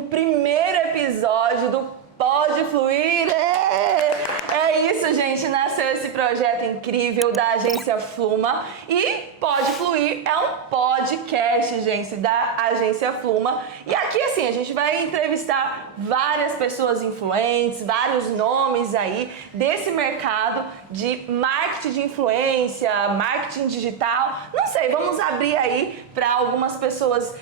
um primeiro episódio do Pode Fluir. É isso, gente, nasceu esse projeto incrível da agência Fluma e Pode Fluir é um podcast, gente, da agência Fluma. E aqui, assim, a gente vai entrevistar várias pessoas influentes, vários nomes aí desse mercado de marketing de influência, marketing digital. Não sei, vamos abrir aí para algumas pessoas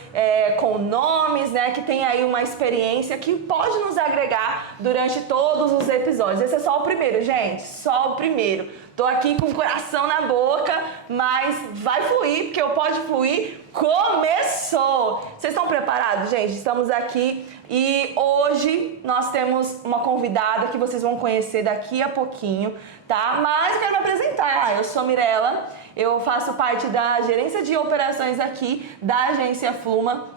com nomes, né, que tem aí uma experiência que pode nos agregar durante todos os episódios. Esse é só o primeiro, gente, só o primeiro. Tô aqui com o coração na boca, mas vai fluir, porque o Pode Fluir começou! Vocês estão preparados, gente? Estamos aqui e hoje nós temos uma convidada que vocês vão conhecer daqui a pouquinho, tá? Mas eu quero me apresentar. Eu sou Mirella, eu faço parte da gerência de operações aqui da agência Fluma.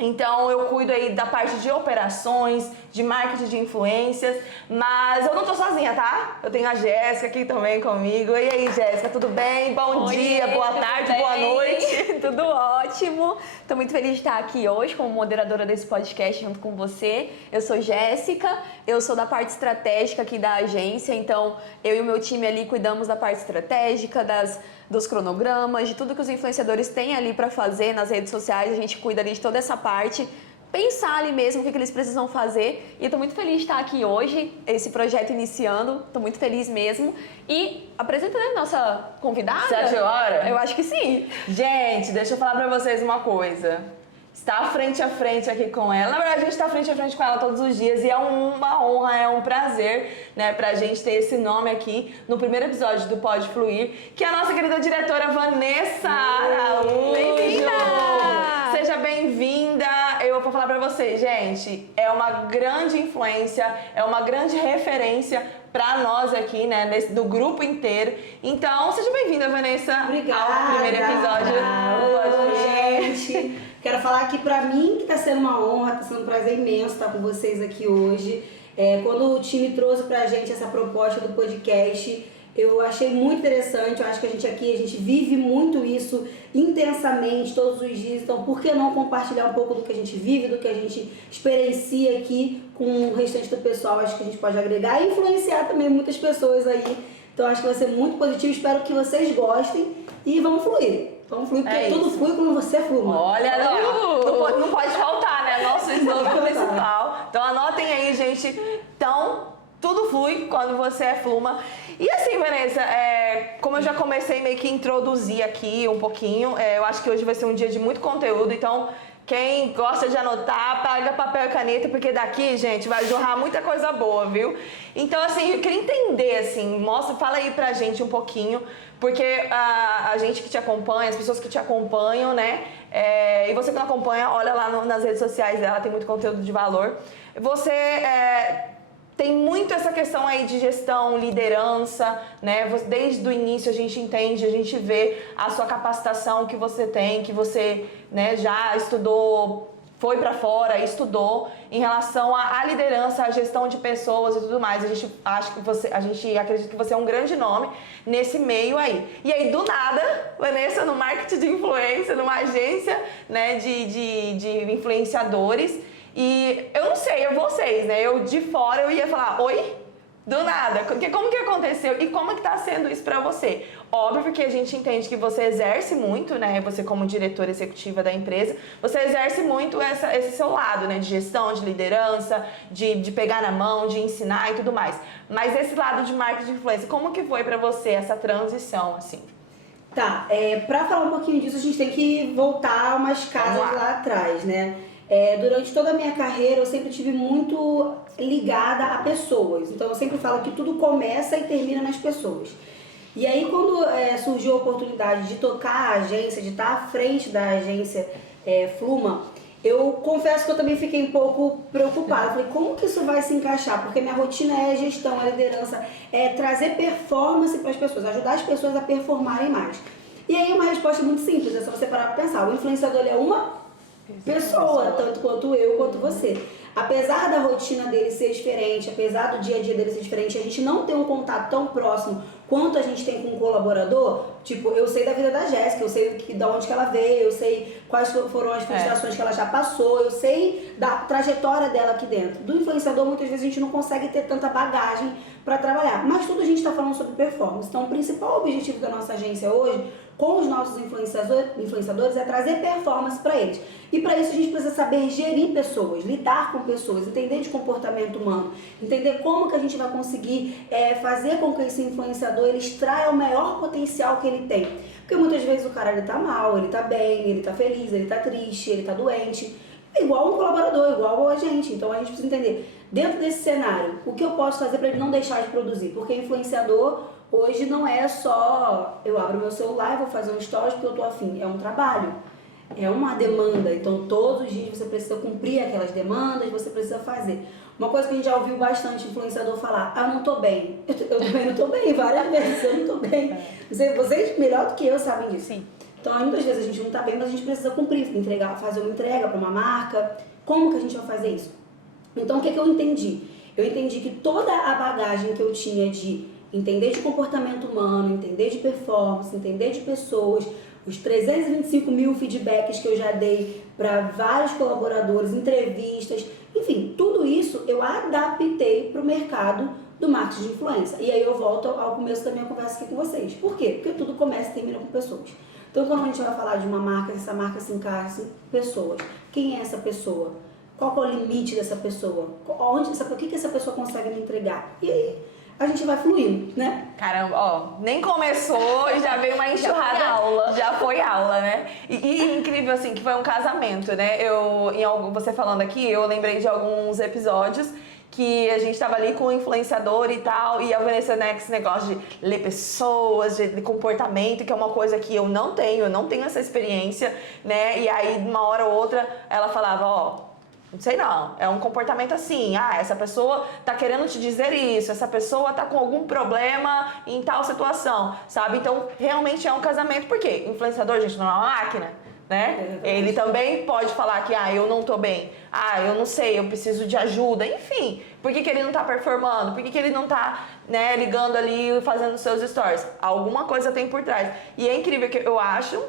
Então eu cuido aí da parte de operações, de marketing de influências, mas eu não tô sozinha, tá? Eu tenho a Jéssica aqui também comigo. E aí, Jéssica, tudo bem? Bom dia, boa tarde, boa noite. Tudo ótimo. Tô muito feliz de estar aqui hoje como moderadora desse podcast junto com você. Eu sou Jéssica, eu sou da parte estratégica aqui da agência, então eu e o meu time ali cuidamos da parte estratégica, dos cronogramas, de tudo que os influenciadores têm ali para fazer nas redes sociais, a gente cuida ali de toda essa parte, pensar ali mesmo o que eles precisam fazer. E eu tô muito feliz de estar aqui hoje, esse projeto iniciando, tô muito feliz mesmo. E apresenta, né, nossa convidada. Você achou a hora? Eu acho que sim. Gente, deixa eu falar pra vocês uma coisa. Está frente a frente aqui com ela. Na verdade, a gente está frente a frente com ela todos os dias e é uma honra, é um prazer, né, pra gente ter esse nome aqui no primeiro episódio do Pode Fluir, que é a nossa querida diretora Vanessa Araújo. Bem-vinda! Seja bem-vinda. Eu vou falar pra vocês, gente, é uma grande influência, é uma grande referência pra nós aqui, né, do grupo inteiro. Então, seja bem-vinda, Vanessa. Obrigada. Ao primeiro episódio do Pode Fluir. Gente. Quero falar que pra mim que tá sendo uma honra, tá sendo um prazer imenso estar com vocês aqui hoje. Quando o time trouxe pra gente essa proposta do podcast, eu achei muito interessante. Eu acho que a gente vive muito isso intensamente todos os dias. Então, por que não compartilhar um pouco do que a gente vive, do que a gente experiencia aqui com o restante do pessoal? Acho que a gente pode agregar e influenciar também muitas pessoas aí. Então, acho que vai ser muito positivo. Espero que vocês gostem e vamos fluir. Vamos fluir, porque tudo flui quando você fluma. Olha, não pode faltar, né? Nosso slogan principal. Então anotem aí, gente. Então, tudo flui quando você é Fluma. E assim, Vanessa, como eu já comecei meio que introduzir aqui um pouquinho, eu acho que hoje vai ser um dia de muito conteúdo, então quem gosta de anotar, pega papel e caneta, porque daqui, gente, vai jorrar muita coisa boa, viu? Então, assim, eu queria entender, assim, fala aí pra gente um pouquinho, porque a gente que te acompanha, as pessoas que te acompanham, né? E você que não acompanha, olha lá nas redes sociais dela, tem muito conteúdo de valor. Você tem muito essa questão aí de gestão, liderança, né? Desde o início a gente entende, a gente vê a sua capacitação que você tem, que você, né, já estudou, foi pra fora, estudou em relação à liderança, à gestão de pessoas e tudo mais. A gente acredita que você é um grande nome nesse meio aí. E aí, do nada, Vanessa, no marketing de influência, numa agência, né, de influenciadores. E eu não sei, vocês, né? Eu de fora eu ia falar, oi? Do nada. Como que aconteceu e como que tá sendo isso pra você? Óbvio que a gente entende que você exerce muito, né? Você como diretora executiva da empresa, você exerce muito esse seu lado, né? De gestão, de liderança, de pegar na mão, de ensinar e tudo mais. Mas esse lado de marketing de influência, como que foi pra você essa transição, assim? Tá, pra falar um pouquinho disso, a gente tem que voltar umas casas lá atrás, né? Durante toda a minha carreira eu sempre tive muito ligada a pessoas, então eu sempre falo que tudo começa e termina nas pessoas. E aí quando surgiu a oportunidade de tocar a agência, de estar à frente da agência Fluma, eu confesso que eu também fiquei um pouco preocupada. Eu falei, como que isso vai se encaixar? Porque minha rotina é gestão, é liderança, é trazer performance para as pessoas, ajudar as pessoas a performarem mais. E aí uma resposta muito simples, é só você parar para pensar, o influenciador ele é uma pessoa, tanto quanto eu, quanto você. Apesar da rotina dele ser diferente, apesar do dia a dia dele ser diferente, a gente não tem um contato tão próximo quanto a gente tem com um colaborador, tipo, eu sei da vida da Jéssica, eu sei de onde que ela veio, eu sei quais foram as frustrações que ela já passou, eu sei da trajetória dela aqui dentro. Do influenciador, muitas vezes a gente não consegue ter tanta bagagem para trabalhar, mas tudo a gente está falando sobre performance. Então, o principal objetivo da nossa agência hoje, com os nossos influenciadores, é trazer performance para eles. E para isso a gente precisa saber gerir pessoas, lidar com pessoas, entender de comportamento humano, entender como que a gente vai conseguir fazer com que esse influenciador ele extraia o maior potencial que ele tem. Porque muitas vezes o cara ele tá mal, ele tá bem, ele tá feliz, ele tá triste, ele tá doente. É igual um colaborador, igual a gente. Então a gente precisa entender, dentro desse cenário, o que eu posso fazer para ele não deixar de produzir. Porque influenciador hoje não é só eu abro meu celular e vou fazer um stories porque eu tô afim. É um trabalho. É uma demanda, então todos os dias você precisa cumprir aquelas demandas, você precisa fazer. Uma coisa que a gente já ouviu bastante influenciador falar, eu não tô bem. Eu também não tô bem, várias vezes eu não tô bem. Vocês melhor do que eu sabem disso. Sim. Então muitas vezes a gente não tá bem, mas a gente precisa cumprir, fazer uma entrega para uma marca. Como que a gente vai fazer isso? Então o que eu entendi? Eu entendi que toda a bagagem que eu tinha de entender de comportamento humano, entender de performance, entender de pessoas, os 325 mil feedbacks que eu já dei para vários colaboradores, entrevistas, enfim, tudo isso eu adaptei para o mercado do marketing de influência. E aí eu volto ao começo da minha conversa aqui com vocês. Por quê? Porque tudo começa e termina com pessoas. Então, quando a gente vai falar de uma marca, essa marca se encaixa em pessoas. Quem é essa pessoa? Qual é o limite dessa pessoa? O que essa pessoa consegue me entregar? E aí a gente vai fluindo, né? Caramba, ó, nem começou e já veio uma enxurrada. Já foi aula, né? E incrível, assim, que foi um casamento, né? Você falando aqui, eu lembrei de alguns episódios que a gente tava ali com o influenciador e tal, e a Vanessa, né, esse negócio de ler pessoas, de comportamento, que é uma coisa que eu não tenho essa experiência, né? E aí, uma hora ou outra, ela falava, ó, não sei não, é um comportamento assim, essa pessoa tá querendo te dizer isso, essa pessoa tá com algum problema em tal situação, sabe? Então, realmente é um casamento, por quê? Influenciador, gente, não é uma máquina, né? Ele também pode falar que, eu não tô bem, eu não sei, eu preciso de ajuda, enfim. Por que ele não tá performando? Por que ele não tá, né, ligando ali e fazendo seus stories? Alguma coisa tem por trás. E é incrível que eu acho...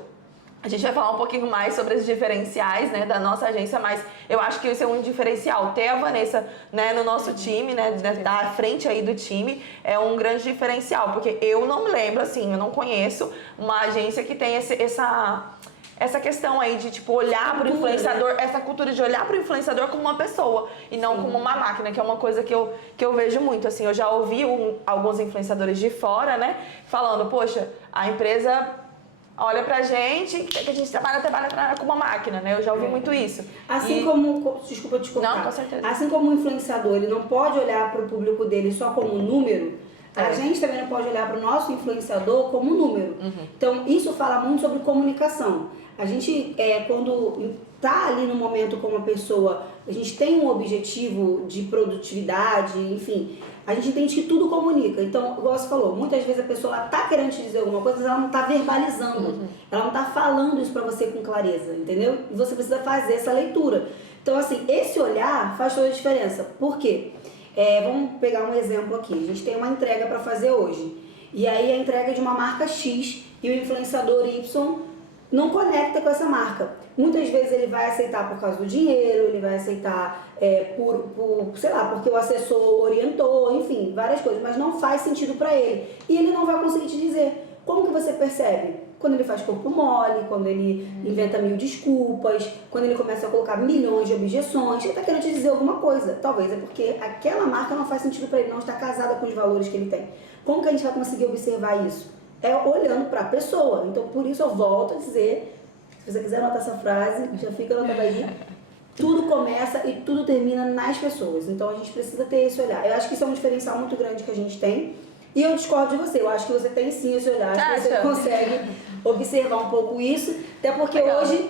A gente vai falar um pouquinho mais sobre os diferenciais, né, da nossa agência, mas eu acho que isso é um diferencial. Ter a Vanessa, né, no nosso time, né, da frente aí do time, é um grande diferencial, porque eu não me lembro, assim, eu não conheço uma agência que tem essa questão aí de, tipo, olhar para o influenciador, essa cultura de olhar para o influenciador como uma pessoa e não como uma máquina, que é uma coisa que eu vejo muito, assim. Eu já ouvi alguns influenciadores de fora, né, falando, poxa, a empresa... olha pra gente, que a gente trabalha com uma máquina, né? Eu já ouvi muito isso. Assim como... Desculpa te cortar. Não, com certeza. Assim como o influenciador, ele não pode olhar para o público dele só como um número, a gente também não pode olhar para o nosso influenciador como um número. Então, isso fala muito sobre comunicação. A gente, quando tá ali no momento como uma pessoa, a gente tem um objetivo de produtividade, enfim... A gente entende que tudo comunica. Então, igual você falou, muitas vezes a pessoa tá querendo te dizer alguma coisa, mas ela não tá verbalizando. Ela não tá falando isso pra você com clareza, entendeu? E você precisa fazer essa leitura. Então, assim, esse olhar faz toda a diferença. Por quê? Vamos pegar um exemplo aqui. A gente tem uma entrega pra fazer hoje. E aí a entrega é de uma marca X e o influenciador Y não conecta com essa marca. Muitas vezes ele vai aceitar por causa do dinheiro, ele vai aceitar sei lá, porque o assessor orientou, enfim, várias coisas, mas não faz sentido para ele. E ele não vai conseguir te dizer. Como que você percebe? Quando ele faz corpo mole, quando ele inventa 1000 desculpas, quando ele começa a colocar milhões de objeções, ele está querendo te dizer alguma coisa. Talvez é porque aquela marca não faz sentido para ele, não está casada com os valores que ele tem. Como que a gente vai conseguir observar isso? Olhando para a pessoa. Então, por isso eu volto a dizer, se você quiser anotar essa frase, já fica anotada aí, tudo começa e tudo termina nas pessoas. Então, a gente precisa ter esse olhar. Eu acho que isso é um diferencial muito grande que a gente tem. E eu discordo de você. Eu acho que você tem sim esse olhar. Acho que você consegue observar um pouco isso. Até porque hoje,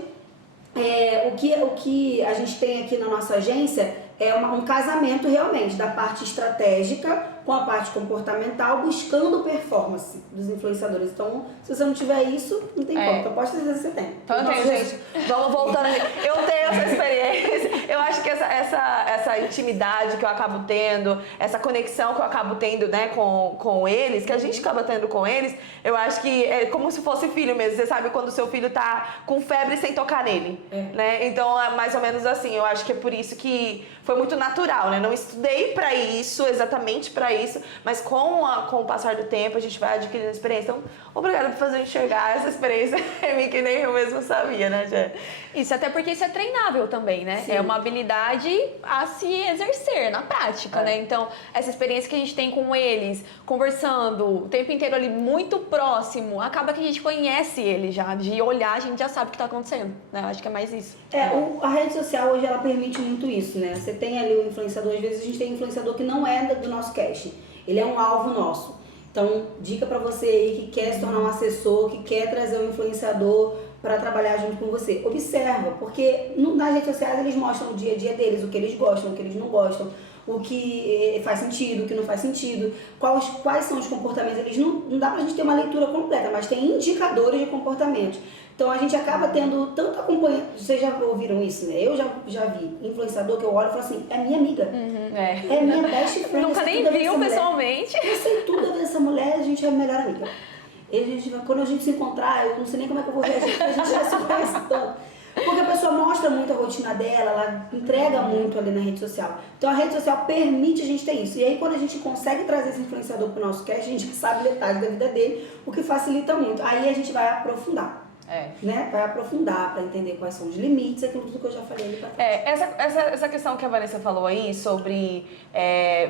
o que a gente tem aqui na nossa agência é um casamento realmente da parte estratégica com a parte comportamental, buscando performance dos influenciadores. Então, se você não tiver isso, não tem como. Então, pode ter certeza que você tem. Então, eu tenho, gente. Vamos voltando. Eu tenho essa experiência. Eu eu acho que essa intimidade que eu acabo tendo, essa conexão que eu acabo tendo, né, com eles, que a gente acaba tendo com eles, eu acho que é como se fosse filho mesmo. Você sabe quando o seu filho tá com febre sem tocar nele, né? Então é mais ou menos assim. Eu acho que é por isso que foi muito natural, né? Não estudei pra isso, exatamente pra isso, mas com o passar do tempo a gente vai adquirindo experiência. Então, obrigada por fazer enxergar essa experiência em mim que nem eu mesmo sabia, né, Jé? Isso, até porque isso é treinável também, né? Sim. É uma habilidade a se exercer na prática, né? Então, essa experiência que a gente tem com eles, conversando o tempo inteiro ali muito próximo, acaba que a gente conhece ele já. De olhar, a gente já sabe o que tá acontecendo, né? Eu acho que é mais isso. A rede social hoje, ela permite muito isso, né? Você tem ali o influenciador, às vezes a gente tem um influenciador que não é do nosso casting. Ele é um alvo nosso. Então, dica pra você aí que quer se tornar um assessor, que quer trazer um influenciador para trabalhar junto com você. Observa, porque nas redes sociais eles mostram o dia a dia deles, o que eles gostam, o que eles não gostam, o que faz sentido, o que não faz sentido, quais são os comportamentos. Eles não dá pra gente ter uma leitura completa, mas tem indicadores de comportamento. Então a gente acaba tendo tanto acompanhamento. Vocês já ouviram isso, né? Eu já vi influenciador que eu olho e falo assim, é minha amiga. É minha best friend. Nunca nem viu pessoalmente. Eu sei tudo a ver essa mulher, a gente é a melhor amiga. Quando a gente se encontrar, eu não sei nem como é que eu vou reagir, porque a gente já se conhece tanto. Porque a pessoa mostra muito a rotina dela, ela entrega muito ali na rede social. Então a rede social permite a gente ter isso. E aí quando a gente consegue trazer esse influenciador pro nosso cast, a gente sabe detalhes da vida dele, o que facilita muito. Aí a gente vai aprofundar. Né? Vai aprofundar para entender quais são os limites, aquilo tudo que eu já falei ali pra trás. Essa questão que a Vanessa falou aí sobre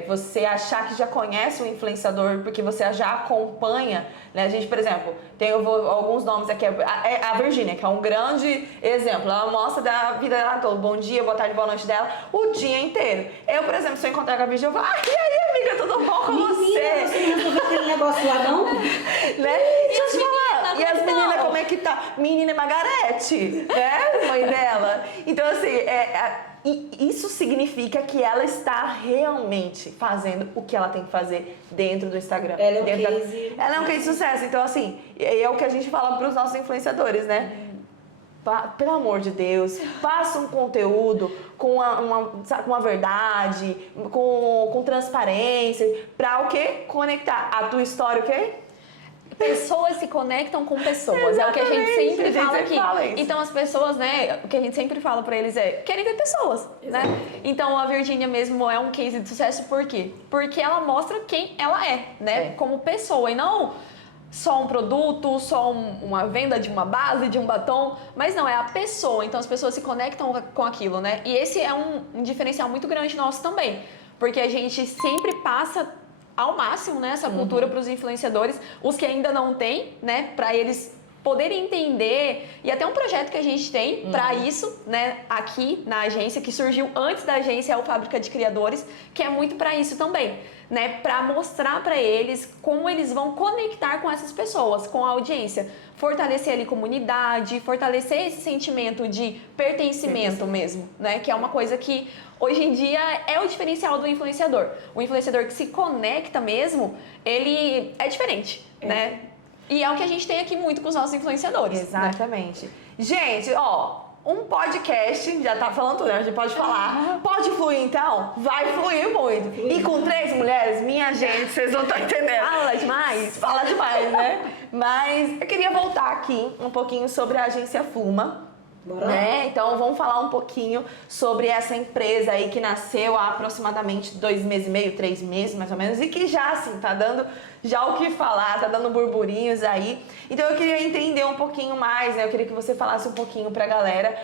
você achar que já conhece o influenciador porque você já acompanha, né? A gente, por exemplo, tem alguns nomes aqui, a Virgínia, que é um grande exemplo. Ela mostra da vida dela toda, bom dia, boa tarde, boa noite dela, o dia inteiro. Eu, por exemplo, se eu encontrar com a Virgínia, eu falo, e aí, amiga, tudo bom com você? Você não resolveu aquele negócio lá, não? Né? Deixa eu te falar. E as meninas, como é que tá? Menina Margarete, né? Mãe dela. Então, assim, isso significa que ela está realmente fazendo o que ela tem que fazer dentro do Instagram. Ela é um case. Ela é um case de sucesso. Então, assim, é o que a gente fala para os nossos influenciadores, né? Pelo amor de Deus, faça um conteúdo com uma verdade, com transparência, para o quê? Conectar a tua história, o quê? Pessoas se conectam com pessoas, é o que a gente sempre fala aqui. Fala isso. Então as pessoas, né, o que a gente sempre fala pra eles querem ver pessoas, né? Então a Virgínia mesmo é um case de sucesso, por quê? Porque ela mostra quem ela é, né, como pessoa, e não só um produto, só uma venda de uma base, de um batom, mas não, é a pessoa. Então as pessoas se conectam com aquilo, né? E esse é um diferencial muito grande nosso também, porque a gente sempre passa ao máximo, né, essa cultura para os influenciadores, os que ainda não têm, né, para eles poderem entender, e até um projeto que a gente tem para isso, né, aqui na agência, que surgiu antes da agência, é o Fábrica de Criadores, que é muito para isso também, né, para mostrar para eles como eles vão conectar com essas pessoas, com a audiência, fortalecer ali comunidade, fortalecer esse sentimento de pertencimento mesmo, né, que é uma coisa que hoje em dia é o diferencial do influenciador. O influenciador que se conecta mesmo, ele é diferente, né? E é o que a gente tem aqui muito com os nossos influenciadores. Exatamente. Né? Gente, um podcast, já tá falando tudo, né? A gente pode falar. Pode fluir então? Vai fluir muito. E com 3 mulheres, minha gente, vocês não estão entendendo. Fala demais. Fala demais, né? Mas eu queria voltar aqui um pouquinho sobre a agência Fluma. Bora né? Então vamos falar um pouquinho sobre essa empresa aí que nasceu há aproximadamente 2 meses e meio, 3 meses mais ou menos, e que já assim tá dando já o que falar, tá dando burburinhos aí. Então eu queria entender um pouquinho mais, né? Eu queria que você falasse um pouquinho pra galera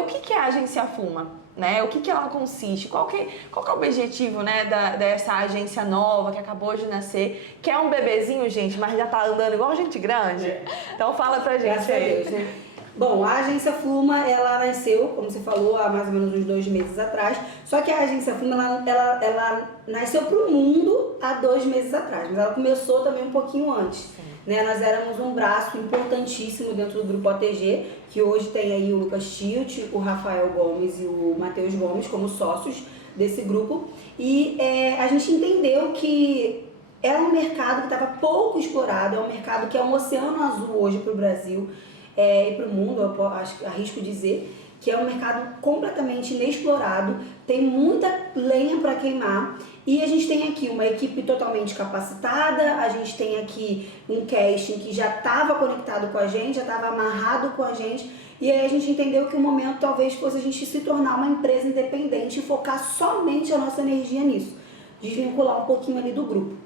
o que é a agência Fluma, né? O que ela consiste, qual que é o objetivo, né, dessa agência nova que acabou de nascer, que é um bebezinho, gente, mas já tá andando igual gente grande. Então fala pra gente. Graças a Deus, né? Bom, a agência Fluma, ela nasceu, como você falou, há mais ou menos uns 2 meses atrás. Só que a agência Fluma, ela nasceu pro mundo há 2 meses atrás, mas ela começou também um pouquinho antes. Né? Nós éramos um braço importantíssimo dentro do grupo OTG, que hoje tem aí o Lucas Tilt, o Rafael Gomes e o Matheus Gomes como sócios desse grupo. E a gente entendeu que é um mercado que estava pouco explorado, é um mercado que é um oceano azul hoje para o Brasil. E para o mundo, eu arrisco dizer, que é um mercado completamente inexplorado, tem muita lenha para queimar e a gente tem aqui uma equipe totalmente capacitada, a gente tem aqui um casting que já estava conectado com a gente, já estava amarrado com a gente, e aí a gente entendeu que o momento talvez fosse a gente se tornar uma empresa independente e focar somente a nossa energia nisso, desvincular um pouquinho ali do grupo.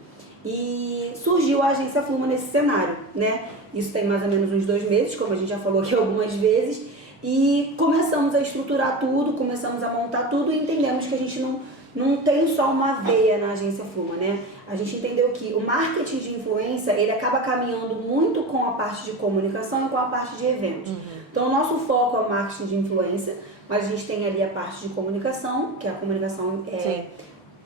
E surgiu a agência Fluma nesse cenário, né? Isso tem mais ou menos uns 2 meses, como a gente já falou aqui algumas vezes, e começamos a estruturar tudo, começamos a montar tudo e entendemos que a gente não tem só uma veia na agência Fluma, né? A gente entendeu que o marketing de influência, ele acaba caminhando muito com a parte de comunicação e com a parte de eventos. Então, o nosso foco é o marketing de influência, mas a gente tem ali a parte de comunicação, que é a comunicação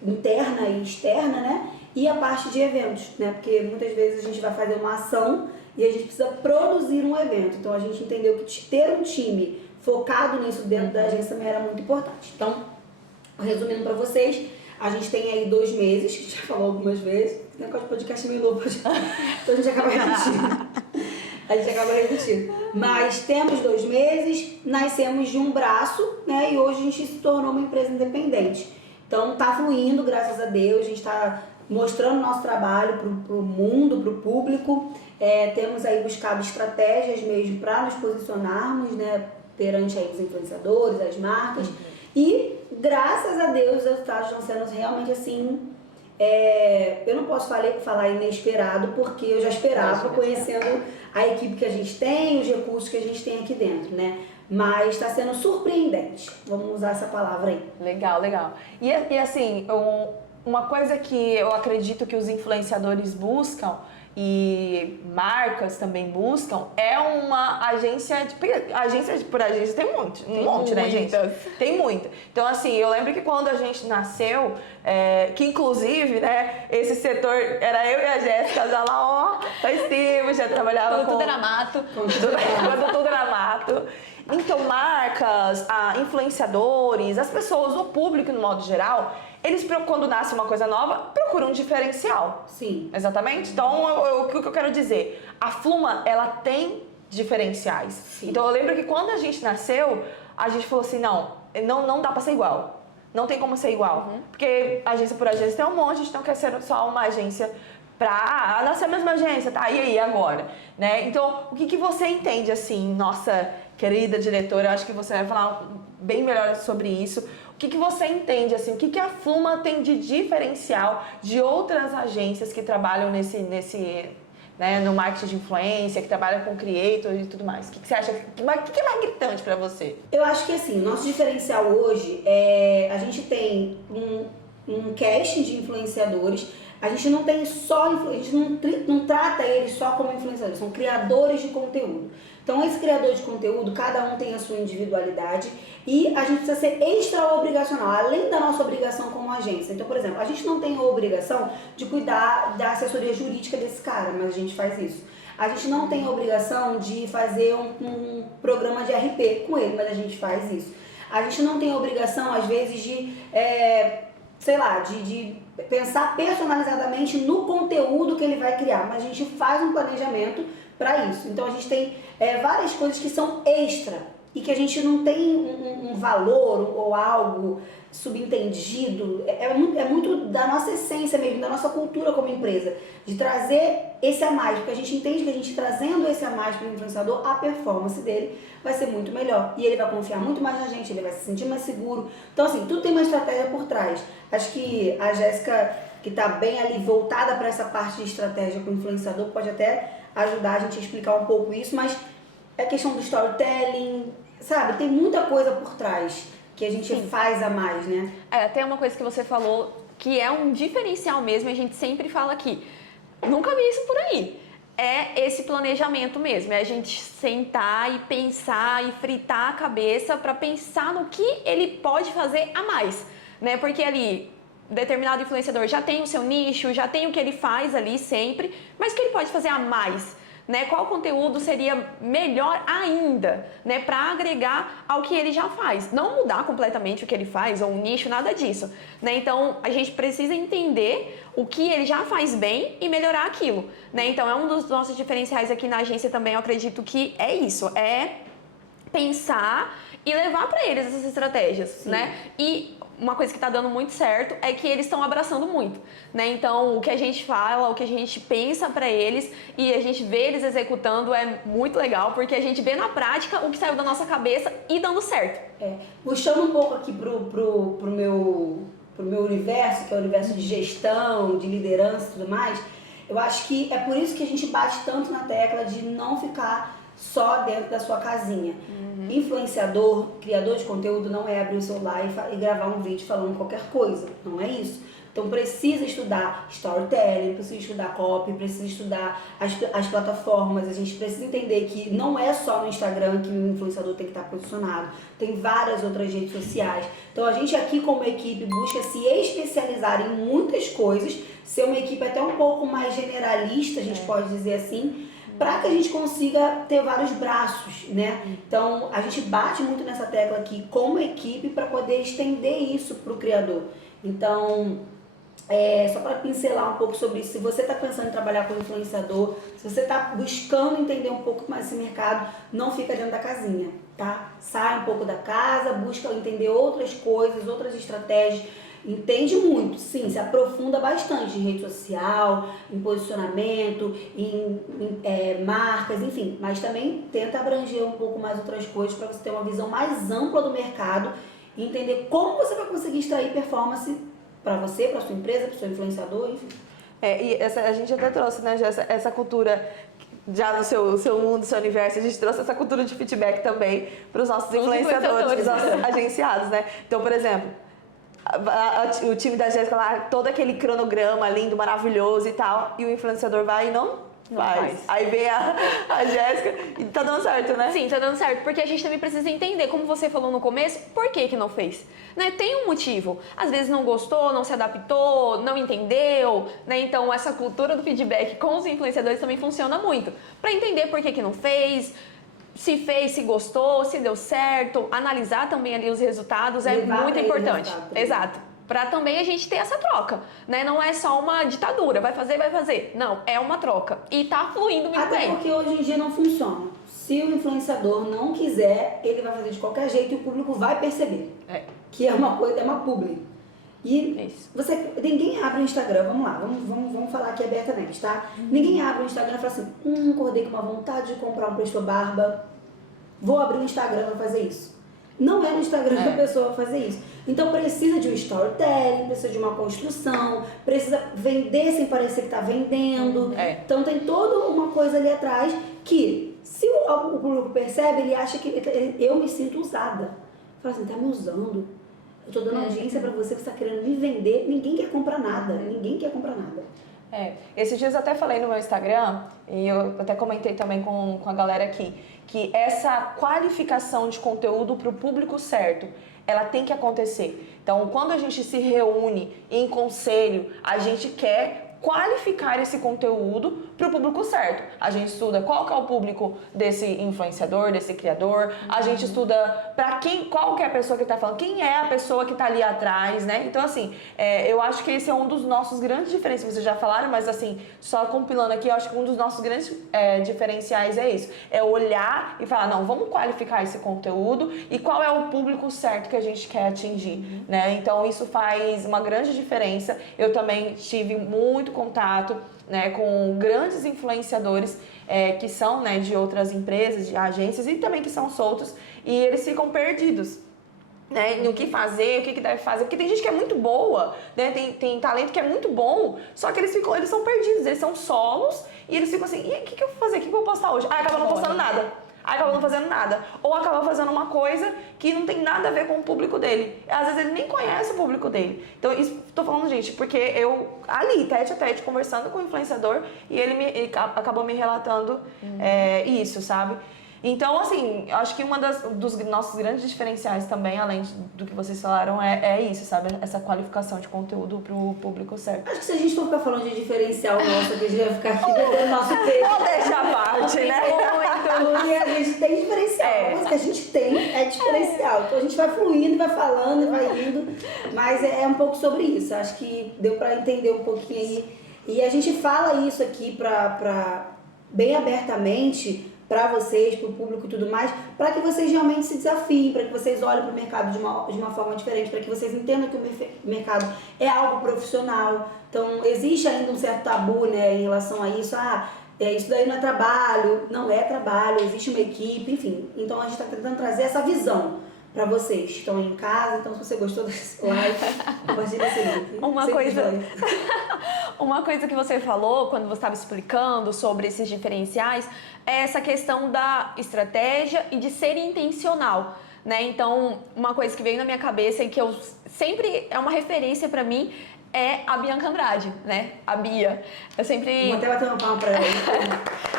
interna e externa, né? E a parte de eventos, né? Porque muitas vezes a gente vai fazer uma ação e a gente precisa produzir um evento. Então, a gente entendeu que ter um time focado nisso dentro da agência também era muito importante. Então, resumindo para vocês, a gente tem aí 2 meses, que a gente já falou algumas vezes, o negócio de podcast é meio novo, então a gente acaba repetindo. Mas temos 2 meses, nascemos de um braço, né? E hoje a gente se tornou uma empresa independente. Então tá fluindo, graças a Deus, a gente está mostrando nosso trabalho pro mundo, pro público. Temos aí buscado estratégias mesmo para nos posicionarmos, né? Perante aí os influenciadores, as marcas. E, graças a Deus, os resultados estão sendo realmente assim, eu não posso falar inesperado, porque eu já esperava, conhecendo a equipe que a gente tem, os recursos que a gente tem aqui dentro, né? Mas está sendo surpreendente, vamos usar essa palavra aí. Legal, legal. E assim, uma coisa que eu acredito que os influenciadores buscam, e marcas também buscam, é uma agência por agência tem um monte, né, gente? Tem muita. Então, assim, eu lembro que quando a gente nasceu, que inclusive, né, esse setor era eu e a Jéssica já lá, lá em cima, já trabalhava quando tudo era mato. Quando tudo era mato. Então, marcas, influenciadores, as pessoas, o público no modo geral, eles, quando nasce uma coisa nova, procuram um diferencial. Sim. Exatamente? Então, o que eu quero dizer? A Fluma, ela tem diferenciais. Sim. Então, eu lembro que quando a gente nasceu, a gente falou assim, não dá pra ser igual. Não tem como ser igual. Porque agência por agência tem um monte, a gente não quer ser só uma agência pra... nossa, é a mesma agência, tá? E aí, agora? Né? Então, o que você entende, assim, nossa querida diretora, eu acho que você vai falar bem melhor sobre isso. O que você entende, assim, o que a Fluma tem de diferencial de outras agências que trabalham né, no marketing de influência, que trabalham com creator e tudo mais? O que você acha? O que é mais gritante pra você? Eu acho que, assim, o nosso diferencial hoje a gente tem um casting de influenciadores. A gente não tem só, a gente não trata eles só como influenciadores, são criadores de conteúdo. Então, esse criador de conteúdo, cada um tem a sua individualidade e a gente precisa ser extra-obrigacional, além da nossa obrigação como agência. Então, por exemplo, a gente não tem a obrigação de cuidar da assessoria jurídica desse cara, mas a gente faz isso. A gente não tem a obrigação de fazer um programa de RP com ele, mas a gente faz isso. A gente não tem a obrigação, às vezes, de pensar personalizadamente no conteúdo que ele vai criar, mas a gente faz um planejamento para isso. Então a gente tem várias coisas que são extra e que a gente não tem um valor ou algo subentendido. É muito da nossa essência mesmo, da nossa cultura como empresa, de trazer esse a mais, porque a gente entende que a gente trazendo esse a mais para o influenciador, a performance dele vai ser muito melhor e ele vai confiar muito mais na gente, ele vai se sentir mais seguro. Então, assim, tudo tem uma estratégia por trás. Acho que a Jéssica, que está bem ali voltada para essa parte de estratégia com o influenciador, pode até ajudar a gente a explicar um pouco isso, mas é questão do storytelling, sabe? Tem muita coisa por trás que a gente faz a mais, né? Até uma coisa que você falou que é um diferencial mesmo, a gente sempre fala aqui. Nunca vi isso por aí. É esse planejamento mesmo, é a gente sentar e pensar e fritar a cabeça para pensar no que ele pode fazer a mais, né? Porque ali, determinado influenciador já tem o seu nicho, já tem o que ele faz ali sempre, mas o que ele pode fazer a mais? Né? Qual conteúdo seria melhor ainda, né? Para agregar ao que ele já faz. Não mudar completamente o que ele faz, ou o nicho, nada disso. Né? Então, a gente precisa entender o que ele já faz bem e melhorar aquilo. Né? Então, é um dos nossos diferenciais aqui na agência também, eu acredito que é isso. É pensar e levar para eles essas estratégias, né? E uma coisa que está dando muito certo é que eles estão abraçando muito, né? Então, o que a gente fala, o que a gente pensa para eles e a gente vê eles executando é muito legal, porque a gente vê na prática o que saiu da nossa cabeça e dando certo. Puxando um pouco aqui pro meu universo, que é o universo de gestão, de liderança e tudo mais, eu acho que é por isso que a gente bate tanto na tecla de não ficar só dentro da sua casinha. Influenciador, criador de conteúdo não é abrir o celular e gravar um vídeo falando qualquer coisa, não é isso. Então precisa estudar storytelling, precisa estudar copy, precisa estudar as plataformas, a gente precisa entender que não é só no Instagram que o influenciador tem que estar posicionado, tem várias outras redes sociais. Então a gente aqui como equipe busca se especializar em muitas coisas, ser uma equipe até um pouco mais generalista, a gente pode dizer assim, para que a gente consiga ter vários braços, né? Então, a gente bate muito nessa tecla aqui como equipe para poder estender isso para o criador. Então, só para pincelar um pouco sobre isso, se você está pensando em trabalhar com influenciador, se você está buscando entender um pouco mais esse mercado, não fica dentro da casinha, tá? Sai um pouco da casa, busca entender outras coisas, outras estratégias. Entende muito, sim, se aprofunda bastante em rede social, em posicionamento, em marcas, enfim, mas também tenta abranger um pouco mais outras coisas para você ter uma visão mais ampla do mercado e entender como você vai conseguir extrair performance para você, para sua empresa, para o seu influenciador, enfim. A gente até trouxe, né, essa cultura já no seu mundo, no seu universo, a gente trouxe essa cultura de feedback também para os nossos influenciadores, para os nossos agenciados, né? Então, por exemplo, o time da Jéssica lá, todo aquele cronograma lindo, maravilhoso e tal, e o influenciador vai e não faz. Aí vem a Jéssica e tá dando certo, né? Sim, tá dando certo, porque a gente também precisa entender, como você falou no começo, por que não fez, né? Tem um motivo, às vezes não gostou, não se adaptou, não entendeu, né? Então essa cultura do feedback com os influenciadores também funciona muito, para entender por que não fez, se gostou, se deu certo, analisar também ali os resultados é muito importante. Exato. Para também a gente ter essa troca, né? Não é só uma ditadura, vai fazer. Não, é uma troca. E tá fluindo muito bem. Até porque hoje em dia não funciona. Se o influenciador não quiser, ele vai fazer de qualquer jeito e o público vai perceber. Que é uma coisa, é uma publi. E ninguém abre o Instagram, vamos lá, vamos falar aqui abertamente, tá? Ninguém abre o Instagram e fala assim, acordei com uma vontade de comprar um Presto Barba, vou abrir o Instagram pra fazer isso. Não é no Instagram que a pessoa vai fazer isso. Então precisa de um storytelling, precisa de uma construção, precisa vender sem parecer que tá vendendo. Então tem toda uma coisa ali atrás que, se o público percebe, ele acha que eu me sinto usada. Fala assim, tá me usando. Eu tô dando audiência pra você que está querendo me vender, ninguém quer comprar nada, Esses dias eu até falei no meu Instagram, e eu até comentei também com a galera aqui, que essa qualificação de conteúdo para o público certo, ela tem que acontecer. Então, quando a gente se reúne em conselho, a gente quer qualificar esse conteúdo para o público certo. A gente estuda qual que é o público desse influenciador, desse criador, a gente estuda para qual que é a pessoa que está falando, quem é a pessoa que está ali atrás, né? Então, assim, eu acho que esse é um dos nossos grandes diferenciais, vocês já falaram, mas assim, só compilando aqui, eu acho que um dos nossos grandes diferenciais é isso, é olhar e falar, não, vamos qualificar esse conteúdo e qual é o público certo que a gente quer atingir, né? Então, isso faz uma grande diferença. Eu também tive muito contato, né, com grandes influenciadores que são, né, de outras empresas, de agências e também que são soltos e eles ficam perdidos, né, no que fazer, o que deve fazer, porque tem gente que é muito boa, né, tem talento que é muito bom, só que eles são perdidos, eles são solos e eles ficam assim, e o que eu vou fazer, o que eu vou postar hoje? Acaba não postando nada. Acaba não fazendo nada. Ou acaba fazendo uma coisa que não tem nada a ver com o público dele. Às vezes ele nem conhece o público dele. Então, isso tô falando, gente, porque eu ali, tete a tete, conversando com o influenciador e ele acabou me relatando isso, sabe? Então, assim, eu acho que dos nossos grandes diferenciais também, além do que vocês falaram, é isso, sabe? Essa qualificação de conteúdo pro público certo. Acho que se a gente for ficar falando de diferencial nosso, que a gente vai ficar aqui dentro do nosso texto. Vou deixar a parte, né? Porque a gente tem diferencial. Mas o que a gente tem é diferencial. Então a gente vai fluindo, vai falando, vai indo. Mas é um pouco sobre isso. Acho que deu pra entender um pouquinho aí. E a gente fala isso aqui bem abertamente, para vocês, para o público e tudo mais, para que vocês realmente se desafiem, para que vocês olhem para o mercado de uma forma diferente, para que vocês entendam que o mercado é algo profissional. Então, existe ainda um certo tabu, né, em relação a isso. Isso daí não é trabalho. Não é trabalho, existe uma equipe, enfim. Então, a gente está tentando trazer essa visão para vocês que estão em casa. Então, se você gostou desse live, compartilha esse link. Uma coisa que você falou quando você estava explicando sobre esses diferenciais é essa questão da estratégia e de ser intencional, né? Então, uma coisa que veio na minha cabeça e que eu sempre é uma referência para mim é a Bianca Andrade, né? A Bia. Eu sempre... Vou até bater uma palma pra ela.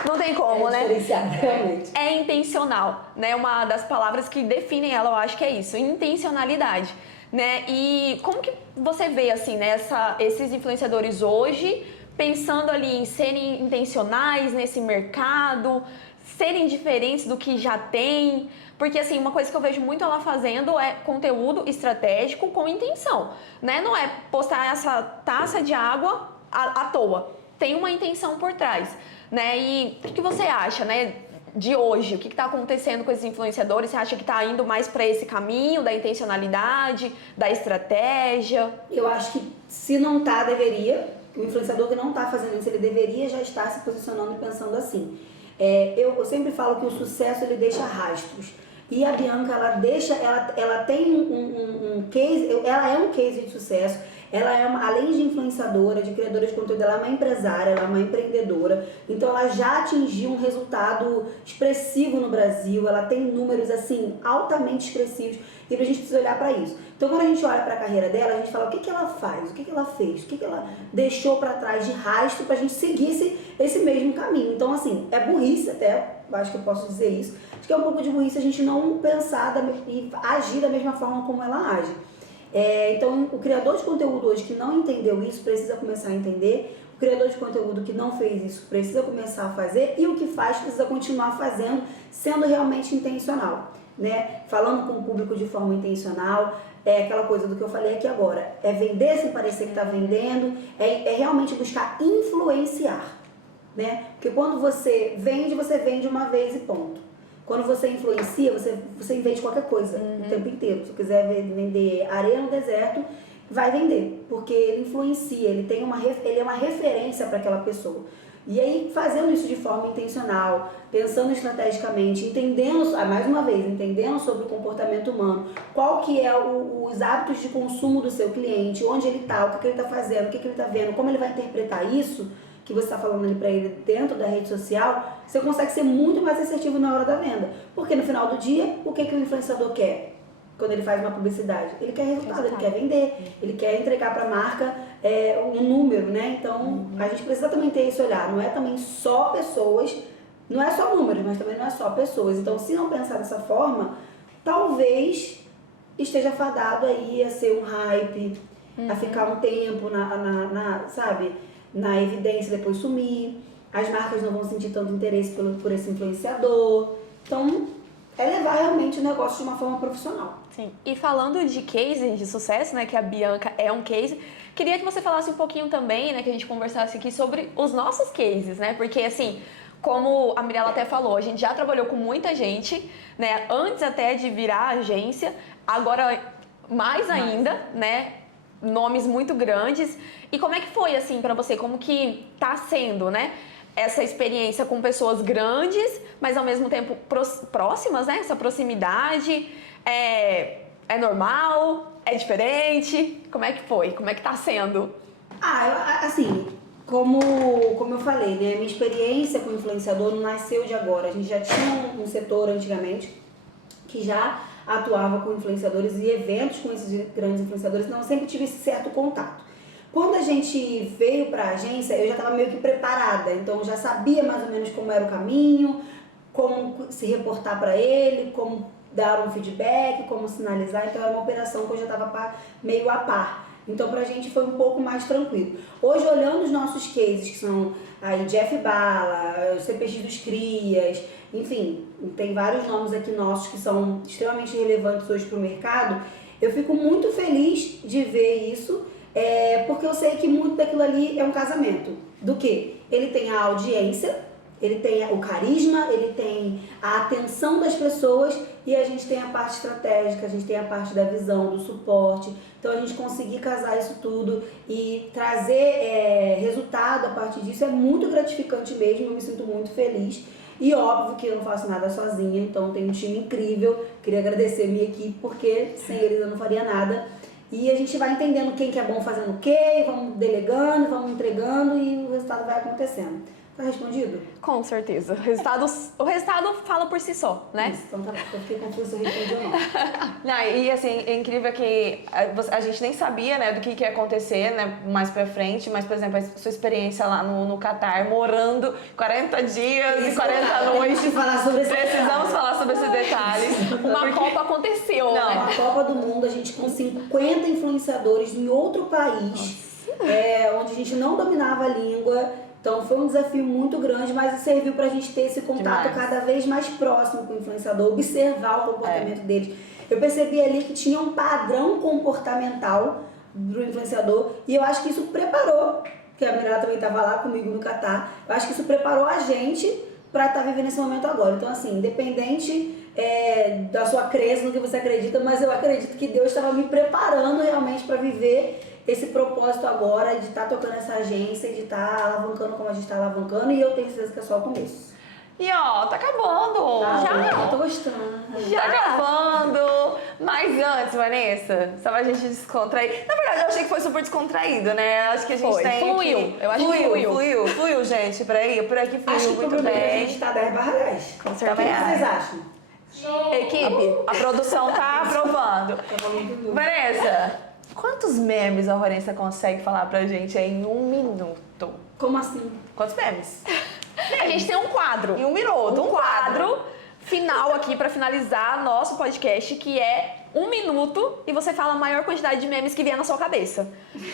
Não tem como, né? Realmente. É intencional, né? Uma das palavras que definem ela, eu acho que é isso, intencionalidade, né? E como que você vê, assim, né, esses influenciadores hoje pensando ali em serem intencionais nesse mercado, serem diferentes do que já tem? Porque, assim, uma coisa que eu vejo muito ela fazendo é conteúdo estratégico com intenção, né? Não é postar essa taça de água à toa. Tem uma intenção por trás, né? E o que você acha, né, de hoje? O que está acontecendo com esses influenciadores? Você acha que está indo mais para esse caminho da intencionalidade, da estratégia? Eu acho que se não tá, deveria. O influenciador que não está fazendo isso, ele deveria já estar se posicionando e pensando assim. Eu sempre falo que o sucesso, ele deixa rastros. E a Bianca, ela tem um case, ela é um case de sucesso. Ela é além de influenciadora, de criadora de conteúdo, ela é uma empresária, ela é uma empreendedora. Então ela já atingiu um resultado expressivo no Brasil, ela tem números assim altamente expressivos e a gente precisa olhar para isso. Então quando a gente olha para a carreira dela, a gente fala o que ela faz, o que ela fez, o que ela deixou para trás de rastro para a gente seguir esse mesmo caminho. Então assim, é burrice até, acho que eu posso dizer isso, acho que é um pouco de burrice a gente não pensar e agir da mesma forma como ela age. Então, o criador de conteúdo hoje que não entendeu isso precisa começar a entender, o criador de conteúdo que não fez isso precisa começar a fazer e o que faz precisa continuar fazendo, sendo realmente intencional, né? Falando com o público de forma intencional, é aquela coisa do que eu falei aqui agora, é vender sem parecer que está vendendo, é realmente buscar influenciar, né? Porque quando você vende uma vez e ponto. Quando você influencia, você vende qualquer coisa o tempo inteiro. Se quiser vender areia no deserto, vai vender. Porque ele influencia, ele é uma referência para aquela pessoa. E aí, fazendo isso de forma intencional, pensando estrategicamente, entendendo, mais uma vez, entendendo sobre o comportamento humano, qual que é os hábitos de consumo do seu cliente, onde ele está, o que ele está fazendo, o que ele está vendo, como ele vai interpretar isso, que você está falando ali para ele dentro da rede social, você consegue ser muito mais assertivo na hora da venda. Porque no final do dia, o que o influenciador quer quando ele faz uma publicidade? Ele quer resultado, ele quer vender, ele quer entregar para a marca um número, né? Então, a gente precisa também ter esse olhar. Não é também só pessoas, não é só números, mas também não é só pessoas. Então, se não pensar dessa forma, talvez esteja fadado aí a ser um hype, a ficar um tempo sabe? Na evidência, depois sumir, as marcas não vão sentir tanto interesse por esse influenciador. Então, é levar realmente o negócio de uma forma profissional. Sim. E falando de case de sucesso, né, que a Bianca é um case, queria que você falasse um pouquinho também, né, que a gente conversasse aqui sobre os nossos cases, né, porque assim, como a Mirella até falou, a gente já trabalhou com muita gente, né, antes até de virar agência, agora mais ainda, né, nomes muito grandes. E como é que foi, assim, pra você? Como que tá sendo, né? Essa experiência com pessoas grandes, mas ao mesmo tempo próximas, né? Essa proximidade. É normal? É diferente? Como é que foi? Como é que tá sendo? Assim, como eu falei, né? Minha experiência com influenciador não nasceu de agora. A gente já tinha um setor antigamente que já atuava com influenciadores e eventos com esses grandes influenciadores, então eu sempre tive esse certo contato. Quando a gente veio para a agência, eu já estava meio que preparada, então eu já sabia mais ou menos como era o caminho, como se reportar para ele, como dar um feedback, como sinalizar, então era uma operação que eu já estava meio a par. Então pra gente foi um pouco mais tranquilo. Hoje, olhando os nossos cases, que são aí Jeff Bala, o CPX dos Crias, enfim, tem vários nomes aqui nossos que são extremamente relevantes hoje para o mercado, eu fico muito feliz de ver isso, porque eu sei que muito daquilo ali é um casamento. Do que? Ele tem a audiência, ele tem o carisma, ele tem a atenção das pessoas e a gente tem a parte estratégica, a gente tem a parte da visão, do suporte. Então a gente conseguir casar isso tudo e trazer resultado a partir disso é muito gratificante mesmo, eu me sinto muito feliz. E óbvio que eu não faço nada sozinha, então tenho um time incrível, queria agradecer a minha equipe, porque sem eles eu não faria nada. E a gente vai entendendo quem que é bom fazendo o quê, vamos delegando, vamos entregando e o resultado vai acontecendo. Tá respondido? Com certeza. O resultado fala por si só, né? Isso, então tá, eu fiquei confusa se eu respondi ou não. Não, e assim, é incrível que a gente nem sabia, né, do que ia acontecer, né, mais pra frente, mas, por exemplo, a sua experiência lá no Catar, morando 40 dias e 40 noites. Falar sobre esse Precisamos falar sobre esses detalhes. Uma Copa aconteceu, Não, né? Uma Copa do Mundo, a gente com 50 influenciadores em outro país, onde a gente não dominava a língua. Então foi um desafio muito grande, mas serviu pra gente ter esse contato Demais. cada vez mais próximo com o influenciador, observar o comportamento deles. Eu percebi ali que tinha um padrão comportamental do influenciador e eu acho que isso preparou, que a Mirella também estava lá comigo no Catar, eu acho que isso preparou a gente pra estar vivendo esse momento agora. Então assim, independente da sua crença, no que você acredita, mas eu acredito que Deus estava me preparando realmente para viver esse propósito agora de estar tocando essa agência e de estar alavancando como a gente está alavancando, e eu tenho certeza que é só o começo. E ó, tá acabando. Eu tô gostando. Tá acabando. Mas antes, Vanessa, só pra gente descontrair. Na verdade, eu achei que foi super descontraído, né? Acho que a gente Foi, tem fluiu. que... Eu acho que Fluiu, gente, por aí. Por aqui fluiu Acho que o muito problema é que a bem. gente tá 10/10. Com O certeza. que vocês acham? Equipe, a produção tá aprovando. Tá falando tudo. Vanessa, quantos memes a Vanessa consegue falar pra gente aí em 1 minuto? Como assim? Quantos memes? A gente tem um quadro. Em 1 minuto, Um quadro final aqui pra finalizar nosso podcast, que é 1 minuto e você fala a maior quantidade de memes que vier na sua cabeça.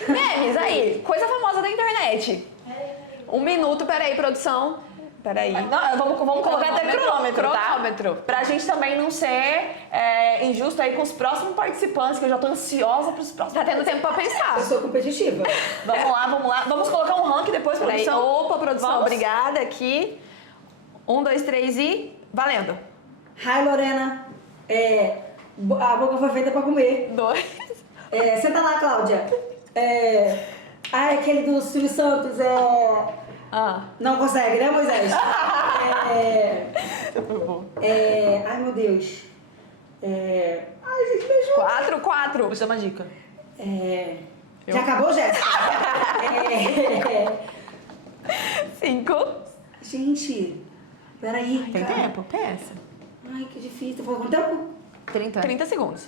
Memes aí, coisa famosa da internet. 1 minuto, peraí, produção. Peraí. Não, vamos colocar até cronômetro, tá? Cronômetro. Pra gente também não ser injusto aí com os próximos participantes, que eu já tô ansiosa pros próximos. Tá tendo tempo pra pensar. Eu sou competitiva. Vamos lá. Vamos colocar um ranking depois, Peraí. produção. Opa, produção, Vamos? obrigada. Aqui. 1, 2, 3 e... Valendo. Hi, Lorena. A boca foi feita pra comer. 2. Senta lá, Cláudia. Aquele do Silvio Santos não consegue, né, Moisés? Ai, meu Deus. Ai, gente, me ajuda. 4. Vou te dar uma dica. Já acabou, Jéssica? 5. Gente, peraí, Tem cara. tempo? Pensa. Ai, que difícil. Foi quanto tempo? 30 segundos.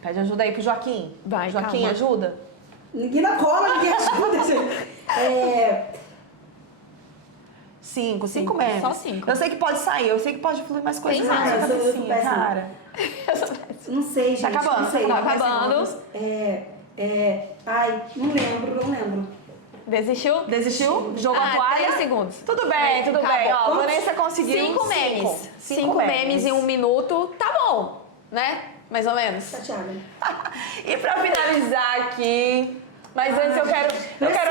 Pede ajuda aí pro Joaquim. Vai, Joaquim, calma. ajuda. Ninguém na cola, ninguém ajuda, gente. 5 memes. Só 5. Eu sei que pode sair, eu sei que pode fluir mais coisas Tem na mais, minha eu sou cabecinha, péssima. cara. Não sei, gente. Tá acabando, não sei. tá vai ser acabando. nomes. Ai, não lembro. Desistiu? Desistiu? Jogou a 3 toalha? segundos. Tudo bem, tudo Acabou. bem. Ó, a Quantos? Vanessa conseguiu 5 memes. 5 memes em 1 minuto. Tá bom, né? Mais ou menos. Tá, Thiago. E pra finalizar aqui, mas antes eu quero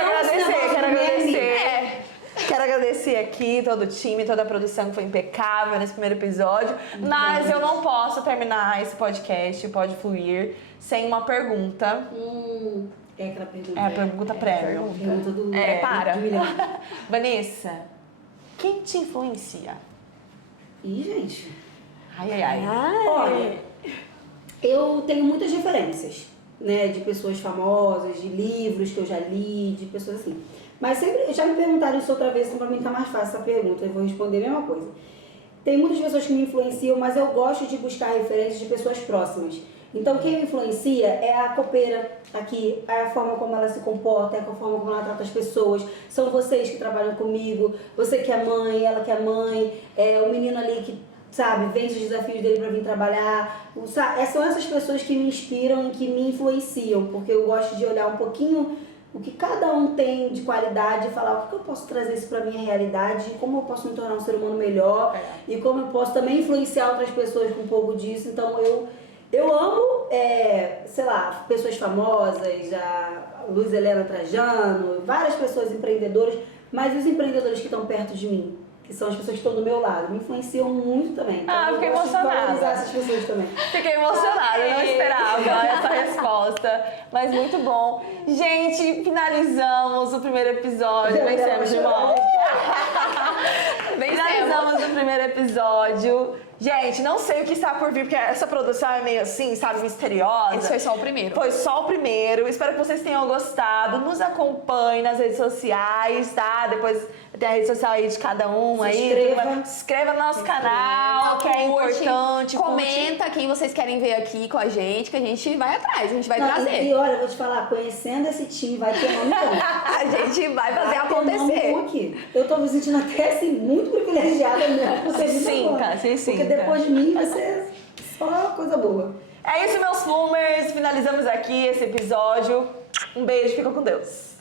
negócio do meme. Quero agradecer aqui todo o time, toda a produção que foi impecável nesse primeiro episódio. Mas eu não posso terminar esse podcast, Pode Fluir, sem uma pergunta. É aquela pergunta. É a pergunta prévia. Pergunta do... Prepara. do milhão. Vanessa, quem te influencia? Ih, gente. Ai. Olha, eu tenho muitas referências, né? De pessoas famosas, de livros que eu já li, de pessoas assim. Mas sempre, já me perguntaram isso outra vez, então pra mim tá mais fácil essa pergunta, eu vou responder a mesma coisa. Tem muitas pessoas que me influenciam, mas eu gosto de buscar referências de pessoas próximas. Então quem me influencia é a copeira aqui, é a forma como ela se comporta, é a forma como ela trata as pessoas. São vocês que trabalham comigo, você que é mãe, ela que é mãe, o menino ali que, sabe, vence os desafios dele pra vir trabalhar. São essas pessoas que me inspiram e que me influenciam, porque eu gosto de olhar um pouquinho o que cada um tem de qualidade e falar o que eu posso trazer isso pra minha realidade, como eu posso me tornar um ser humano melhor e como eu posso também influenciar outras pessoas com um pouco disso. Então eu amo, sei lá, pessoas famosas, a Luiz Helena Trajano, várias pessoas empreendedoras, Mas os empreendedores que estão perto de mim, que são as pessoas que estão do meu lado, me influenciam muito também. Então, Ah, fiquei eu gosto de emocionada. valorizar essas pessoas também. Fiquei emocionada, eu não esperava essa resposta, mas muito bom. Gente, finalizamos o primeiro episódio, vencemos de volta. Finalizamos o primeiro episódio. Gente, não sei o que está por vir, porque essa produção é meio assim, sabe, misteriosa. Esse foi só o primeiro. Foi só o primeiro. Espero que vocês tenham gostado. Nos acompanhem nas redes sociais, tá? Depois tem a rede social aí de cada um aí. Se inscreva no nosso canal, que é Curte, importante. Comenta quem vocês querem ver aqui com a gente, que a gente vai atrás, a gente vai Não, trazer. E olha, eu vou te falar, conhecendo esse time, vai ter nome bom. A gente vai fazer Vai ter nome acontecer. bom aqui. Eu tô me sentindo até assim, muito privilegiada mesmo por ter vindo Sinta, agora. se sinta. Porque depois de mim vai ser só coisa boa. É isso, meus flumers. Finalizamos aqui esse episódio. Um beijo, fica com Deus.